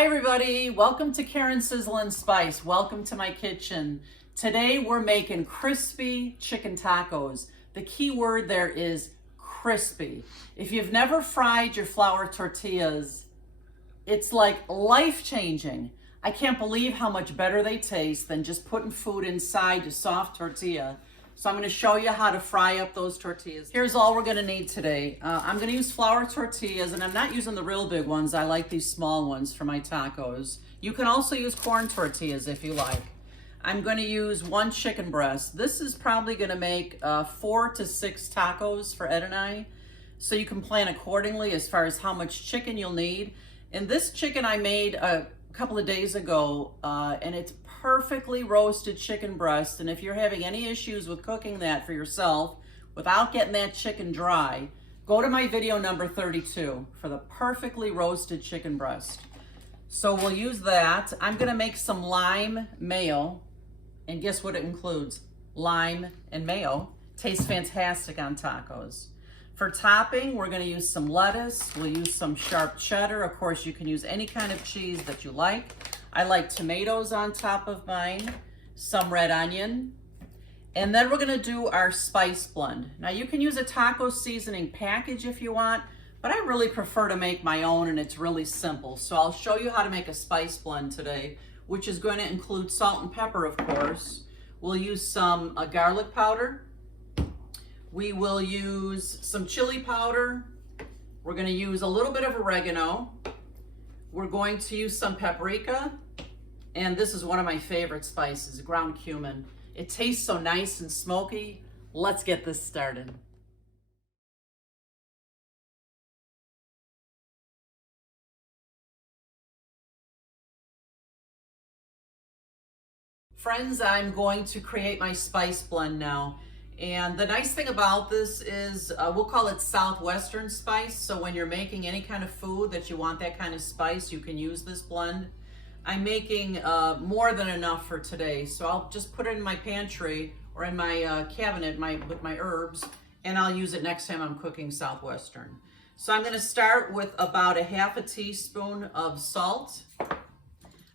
Hi everybody, welcome to Karen's Sizzlin' Spice. Welcome to my kitchen. Today we're making crispy chicken tacos. The key word there is crispy. If you've never fried your flour tortillas, it's like life-changing. I can't believe how much better they taste than just putting food inside your soft tortilla. So I'm going to show you how to fry up those tortillas. Here's all we're going to need today. I'm going to use flour tortillas, and I'm not using the real big ones. I like these small ones for my tacos. You can also use corn tortillas if you like. I'm going to use 1 chicken breast. This is probably going to make 4 to 6 tacos for Ed and I. So you can plan accordingly as far as how much chicken you'll need. And this chicken I made a couple of days ago, and it's perfectly roasted chicken breast. And if you're having any issues with cooking that for yourself without getting that chicken dry, go to my video number 32 for the perfectly roasted chicken breast. So we'll use that. I'm gonna make some lime mayo, and guess what it includes? Lime and mayo. Tastes fantastic on tacos. For topping, we're gonna use some lettuce. We'll use some sharp cheddar. Of course, you can use any kind of cheese that you like. I like tomatoes on top of mine, some red onion. And then we're gonna do our spice blend. Now you can use a taco seasoning package if you want, but I really prefer to make my own, and it's really simple. So I'll show you how to make a spice blend today, which is going to include salt and pepper, of course. We'll use some garlic powder. We will use some chili powder. We're gonna use a little bit of oregano. We're going to use some paprika, and this is one of my favorite spices, ground cumin. It tastes so nice and smoky. Let's get this started. Friends, I'm going to create my spice blend now. And the nice thing about this is we'll call it Southwestern Spice. So when you're making any kind of food that you want that kind of spice, you can use this blend. I'm making more than enough for today. So I'll just put it in my pantry or in my cabinet with my herbs, and I'll use it next time I'm cooking Southwestern. So I'm gonna start with about a ½ teaspoon of salt.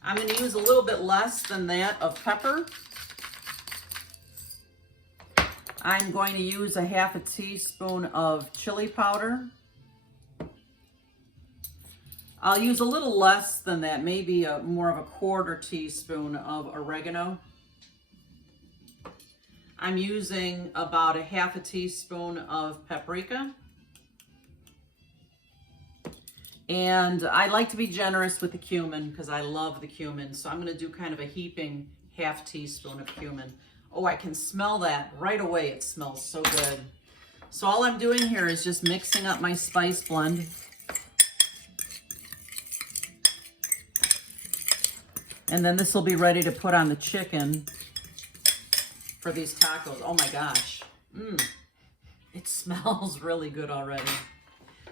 I'm gonna use a little bit less than that of pepper. I'm going to use a ½ teaspoon of chili powder. I'll use a little less than that, maybe more of a ¼ teaspoon of oregano. I'm using about a ½ teaspoon of paprika. And I like to be generous with the cumin because I love the cumin. So I'm going to do kind of a heaping ½ teaspoon of cumin. Oh, I can smell that right away. It smells so good. So all I'm doing here is just mixing up my spice blend. And then this will be ready to put on the chicken for these tacos. Oh my gosh. It smells really good already.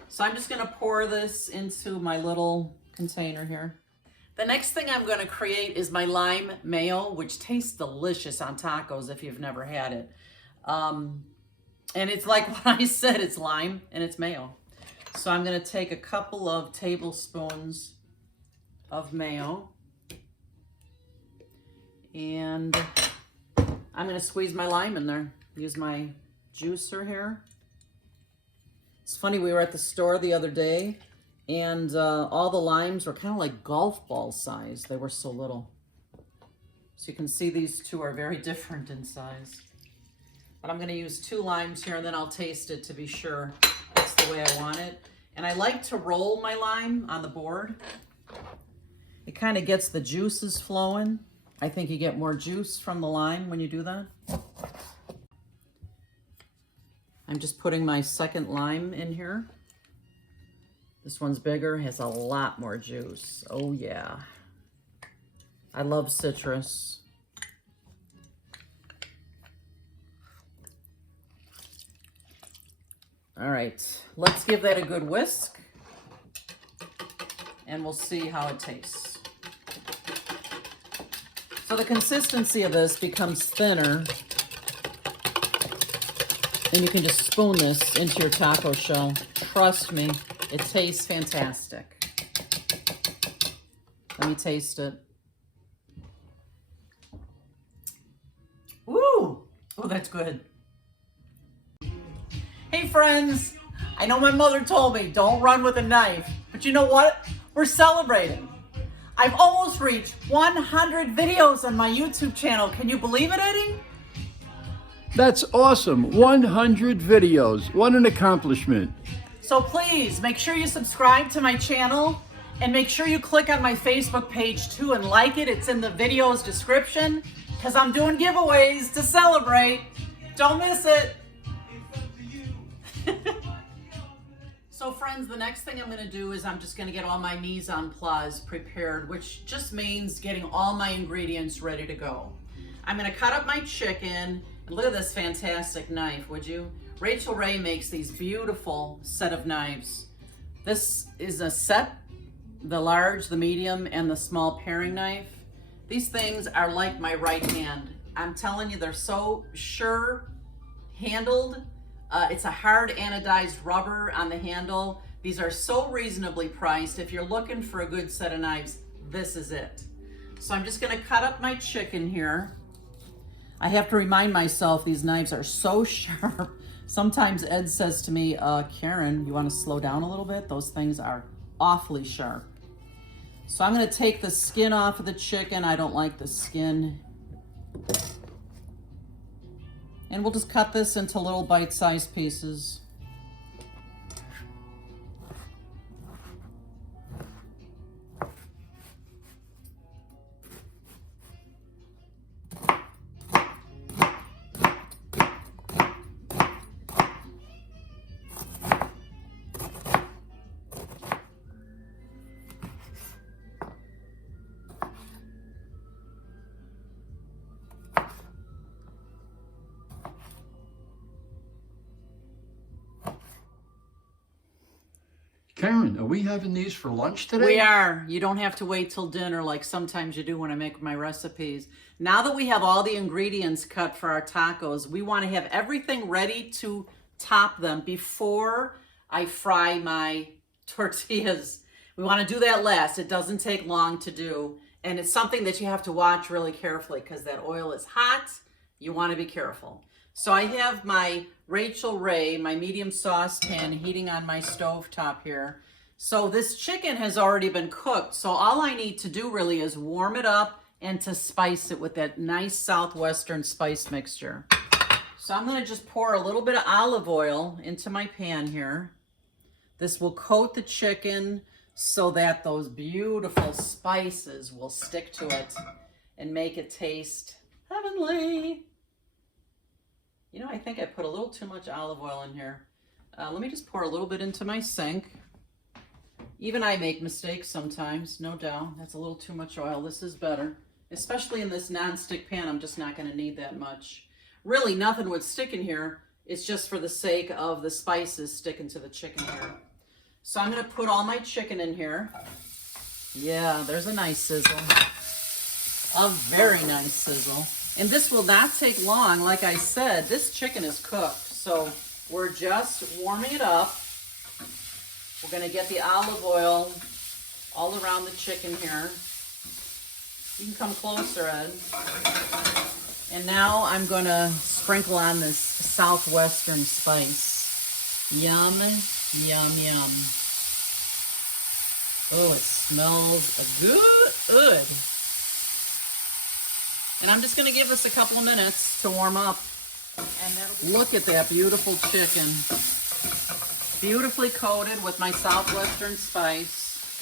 So I'm just gonna pour this into my little container here. The next thing I'm going to create is my lime mayo, which tastes delicious on tacos if you've never had it. And it's like what I said, it's lime and it's mayo. So I'm going to take a couple of tablespoons of mayo, and I'm going to squeeze my lime in there. Use my juicer here. It's funny, we were at the store the other day, and all the limes were kind of like golf ball size. They were so little. So you can see these two are very different in size. But I'm gonna use 2 limes here, and then I'll taste it to be sure it's the way I want it. And I like to roll my lime on the board. It kind of gets the juices flowing. I think you get more juice from the lime when you do that. I'm just putting my second lime in here. This one's bigger, has a lot more juice. Oh yeah. I love citrus. All right, let's give that a good whisk, and we'll see how it tastes. So the consistency of this becomes thinner, and you can just spoon this into your taco shell. Trust me, it tastes fantastic. Let me taste it. Ooh, oh, that's good. Hey friends, I know my mother told me don't run with a knife, but you know what? We're celebrating. I've almost reached 100 videos on my YouTube channel. Can you believe it, Eddie? That's awesome. 100 videos. What an accomplishment. So please make sure you subscribe to my channel and make sure you click on my Facebook page too and like it. It's in the video's description because I'm doing giveaways to celebrate. Don't miss it. So friends, the next thing I'm going to do is I'm just going to get all my mise en place prepared, which just means getting all my ingredients ready to go. I'm going to cut up my chicken. And look at this fantastic knife, would you? Rachel Ray makes these beautiful set of knives. This is a set, the large, the medium, and the small paring knife. These things are like my right hand. I'm telling you, they're so sure handled. It's a hard anodized rubber on the handle. These are so reasonably priced. If you're looking for a good set of knives, this is it. So I'm just gonna cut up my chicken here. I have to remind myself these knives are so sharp. Sometimes Ed says to me, Karen, you wanna slow down a little bit? Those things are awfully sharp. So I'm gonna take the skin off of the chicken. I don't like the skin. And we'll just cut this into little bite-sized pieces. Karen, are we having these for lunch today? We are. You don't have to wait till dinner like sometimes you do when I make my recipes. Now that we have all the ingredients cut for our tacos, we want to have everything ready to top them before I fry my tortillas. We want to do that last. It doesn't take long to do. And it's something that you have to watch really carefully because that oil is hot. You want to be careful. So I have my Rachel Ray, my medium saucepan heating on my stove top here. So this chicken has already been cooked. So all I need to do really is warm it up and to spice it with that nice Southwestern spice mixture. So I'm going to just pour a little bit of olive oil into my pan here. This will coat the chicken so that those beautiful spices will stick to it and make it taste heavenly. You know, I think I put a little too much olive oil in here. Let me just pour a little bit into my sink. Even I make mistakes sometimes, no doubt. That's a little too much oil. This is better. Especially in this non-stick pan, I'm just not going to need that much. Really, nothing would stick in here. It's just for the sake of the spices sticking to the chicken here. So I'm going to put all my chicken in here. Yeah, there's a nice sizzle. A very nice sizzle. And this will not take long. Like I said, this chicken is cooked. So we're just warming it up. We're going to get the olive oil all around the chicken here. You can come closer, Ed. And now I'm going to sprinkle on this Southwestern spice. Yum, yum, yum. Oh, it smells good. And I'm just going to give this a couple of minutes to warm up. And look at that beautiful chicken. Beautifully coated with my Southwestern spice.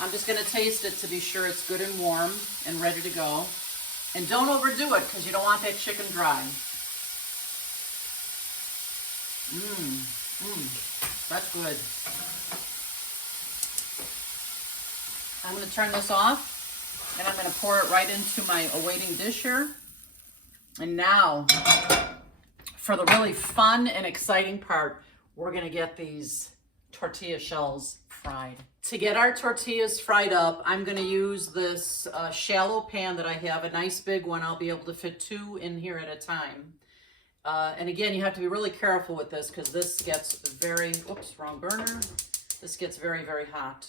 I'm just going to taste it to be sure it's good and warm and ready to go. And don't overdo it because you don't want that chicken dry. That's good. I'm going to turn this off. And I'm going to pour it right into my awaiting dish here. And now, for the really fun and exciting part, we're going to get these tortilla shells fried. To get our tortillas fried up, I'm going to use this shallow pan that I have, a nice big one. I'll be able to fit 2 in here at a time. And again, you have to be really careful with this because this gets very, oops, wrong burner. This gets very, very hot.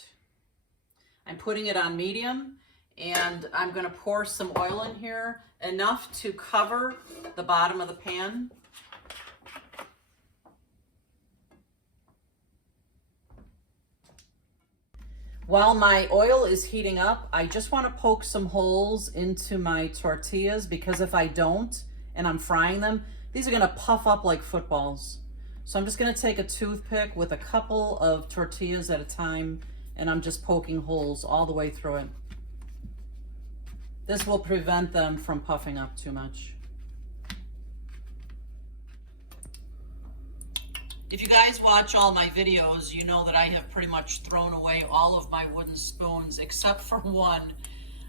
I'm putting it on medium, and I'm gonna pour some oil in here, enough to cover the bottom of the pan. While my oil is heating up, I just want to poke some holes into my tortillas, because if I don't and I'm frying them, these are going to puff up like footballs. So I'm just going to take a toothpick with a couple of tortillas at a time, and I'm just poking holes all the way through it. This will prevent them from puffing up too much. If you guys watch all my videos, you know that I have pretty much thrown away all of my wooden spoons except for one.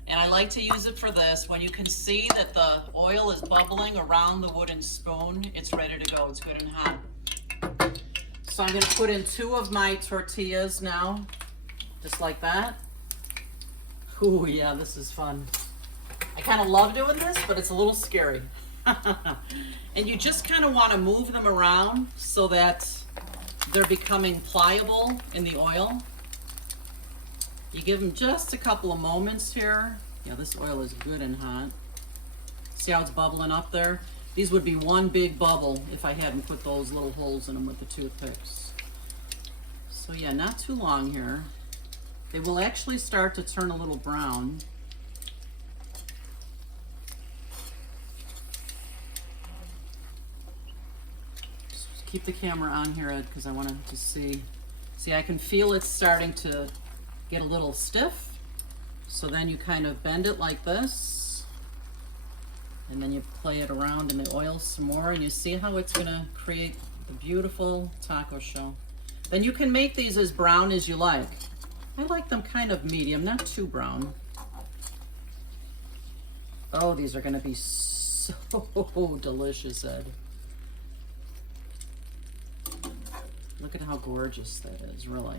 And I like to use it for this. When you can see that the oil is bubbling around the wooden spoon, it's ready to go. It's good and hot. So I'm going to put in 2 of my tortillas now, just like that. Ooh, yeah, this is fun. I kind of love doing this, but it's a little scary. And you just kind of want to move them around so that they're becoming pliable in the oil. You give them just a couple of moments here. Yeah, this oil is good and hot. See how it's bubbling up there? These would be one big bubble if I hadn't put those little holes in them with the toothpicks. So yeah, not too long here. They will actually start to turn a little brown. Keep the camera on here, Ed, because I want to see. See, I can feel it starting to get a little stiff. So then you kind of bend it like this, and then you play it around in the oil some more, and you see how it's going to create a beautiful taco shell. Then you can make these as brown as you like. I like them kind of medium, not too brown. Oh, these are going to be so delicious, Ed. Look at how gorgeous that is, really.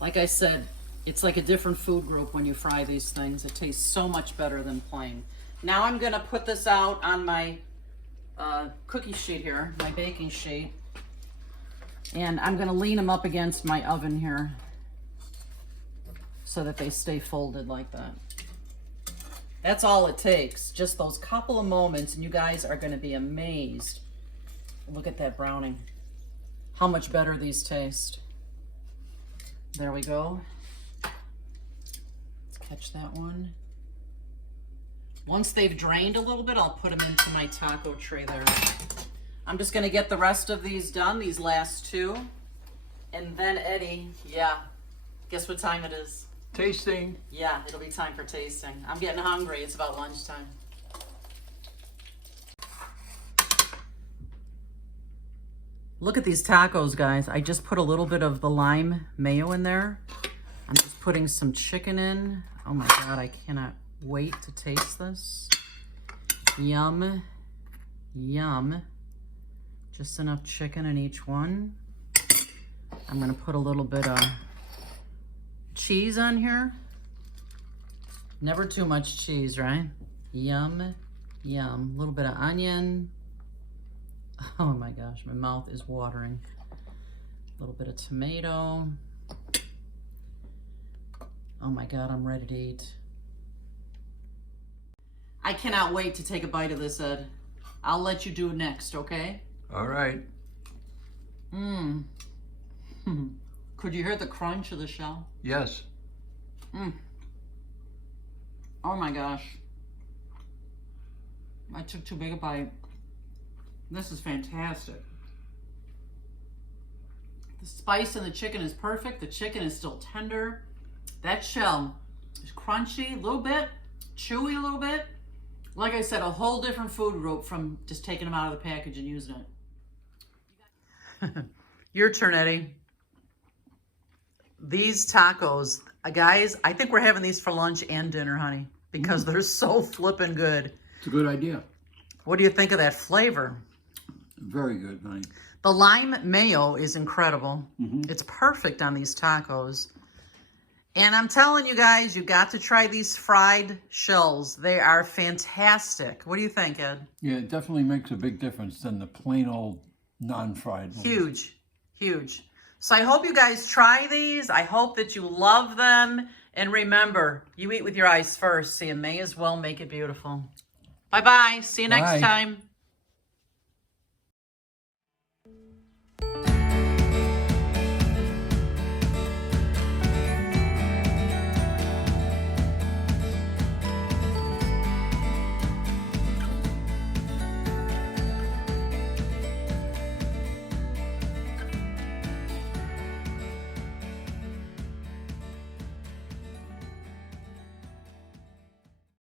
Like I said, it's like a different food group when you fry these things. It tastes so much better than plain. Now I'm gonna put this out on my cookie sheet here, my baking sheet. And I'm gonna lean them up against my oven here so that they stay folded like that. That's all it takes, just those couple of moments, and you guys are going to be amazed. Look at that browning. How much better these taste. There we go. Let's catch that one. Once they've drained a little bit, I'll put them into my taco tray there. I'm just going to get the rest of these done, these last 2. And then, Eddie, yeah, guess what time it is? Tasting. Yeah, it'll be time for tasting. I'm getting hungry. It's about lunchtime. Look at these tacos, guys. I just put a little bit of the lime mayo in there. I'm just putting some chicken in. Oh my God, I cannot wait to taste this. Yum, yum. Just enough chicken in each one. I'm gonna put a little bit of cheese on here. Never too much cheese, right? Yum, yum. A little bit of onion. Oh my gosh, my mouth is watering. A little bit of tomato. Oh my God, I'm ready to eat. I cannot wait to take a bite of this, Ed. I'll let you do next, okay? All right. Mmm. Could you hear the crunch of the shell? Yes. Oh my gosh. I took too big a bite. This is fantastic. The spice in the chicken is perfect. The chicken is still tender. That shell is crunchy a little bit, chewy a little bit. Like I said, a whole different food group from just taking them out of the package and using it. Your turn, Eddie. These tacos, guys, I think we're having these for lunch and dinner, honey, because they're so flippin' good. It's a good idea. What do you think of that flavor? Very good, honey. The lime mayo is incredible. It's perfect on these tacos. And I'm telling you guys, you got to try these fried shells. They are fantastic. What do you think, Ed? Yeah, it definitely makes a big difference than the plain old Non-fried ones. Huge, huge. So I hope you guys try these. I hope that you love them. And remember, you eat with your eyes first, so you may as well make it beautiful. Bye-bye. See you next Bye. time.